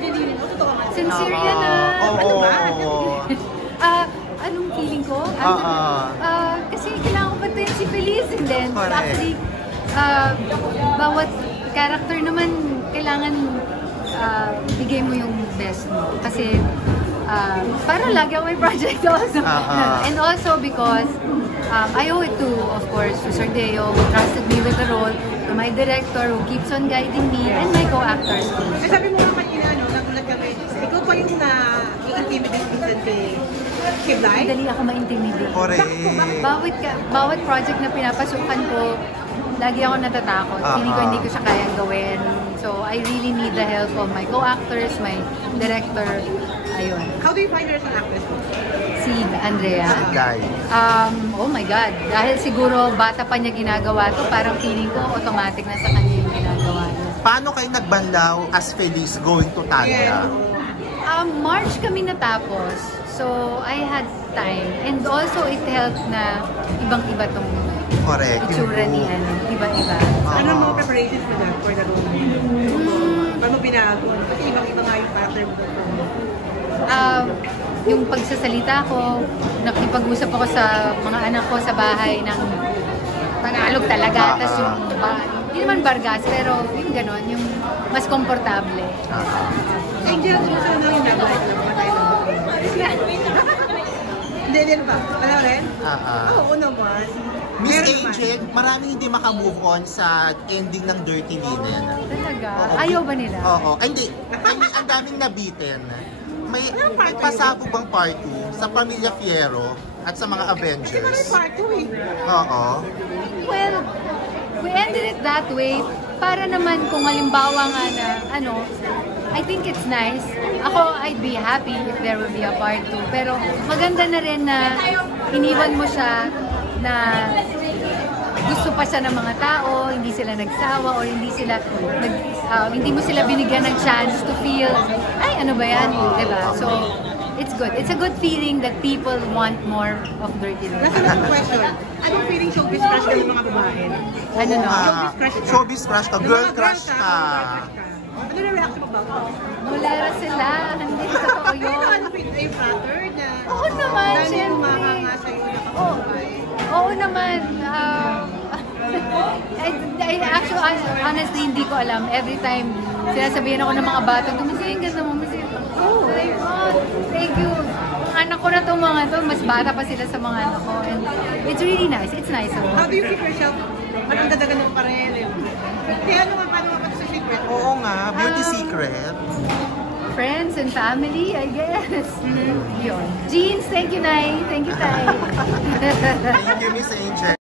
Dirty Linen. Totoo nga. Sincere yan ah. Oo. Anong feeling ko? Kasi kailangan ko patayin si Feliz and then actually bawat character naman kailangan bigay mo yung best mo. Kasi para lagi ako may project also. And also because I owe it to, of course, to Sir Deo who trusted me with the role, to my director who keeps on guiding me, and my co-actors. Sabi mo nga kanina, nagulat kami, ikaw pa yung na-intimidate minsan kay Blay? Madali ako ma-intimidate. Correct. Bawat project na pinapasukan ko, lagi ako natatakot. Hindi ko siya kayang gawin. So, I really need the help of my co-actors, my director. Ayun. How do you find her as an actress? Si Andrea. Guy. Oh my God. Dahil siguro bata pa niya ginagawa to, parang feeling ko automatic na sa kanya yung ginagawa niya. Paano kayo nagbanlaw as Feliz going to Tanya? March kami natapos. So, I had time. And also, it helped na ibang-iba tong itsura ni ano. Iba-iba. Ano mga preparations mo na for the role? Paano binago? Kasi ibang-iba nga yung pattern mo. Yung pagsasalita ko, nakipag-usap ako sa mga anak ko sa bahay ng Tagalog talaga. Tapos yung, hindi naman bargas, pero yung gano'n, yung mas komportable. Angel, kung saan na yung nag-like? Hindi ba? Alam rin? Oo naman. Miss Angel, maraming hindi makamove on sa ending ng Dirty Linen. Talaga? Ayaw ba nila? Oo. Hindi. Ang daming nabitin. May pasabog bang part 2 sa Pamilya Fierro at sa mga Avengers? Kasi part 2 eh. Oo. Well, we ended it that way para naman kung halimbawa nga na, I think it's nice. Ako, I'd be happy if there will be a part 2. Pero maganda na rin na iniwan mo siya na gusto pa siya ng mga tao, hindi sila nagsawa or hindi mo sila binigyan ng chance to feel, ay ano ba yan, diba? So, it's good. It's a good feeling that people want more of Dirty Linen. Nasa lang question, anong feeling showbiz crush ka ng mga babae? Ano no? Showbiz crush ka, girl crush ka. Ano na reaction mo ba? Mulera sila. Hindi totoo yun. Ano yung flattered na? Oo naman, syempre. Dahil yung mga nga sa'yo nakapagpapay. Oo naman. Actually, honestly, hindi ko alam. Every time, sinasabihin ako ng mga bata, gumising ka sa mga oh, thank you. Anak ko na itong mga to, mas bata pa sila sa mga anak ko. And it's really nice. It's nice. How do you keep yourself? Parang dadagan mo pa rin. Kaya paano mo pa sa secret? Oo nga, beauty secret. Friends and family, I guess. Yun. Jeans, thank you, Nay. Thank you, Tay. Thank you, Miss Angel.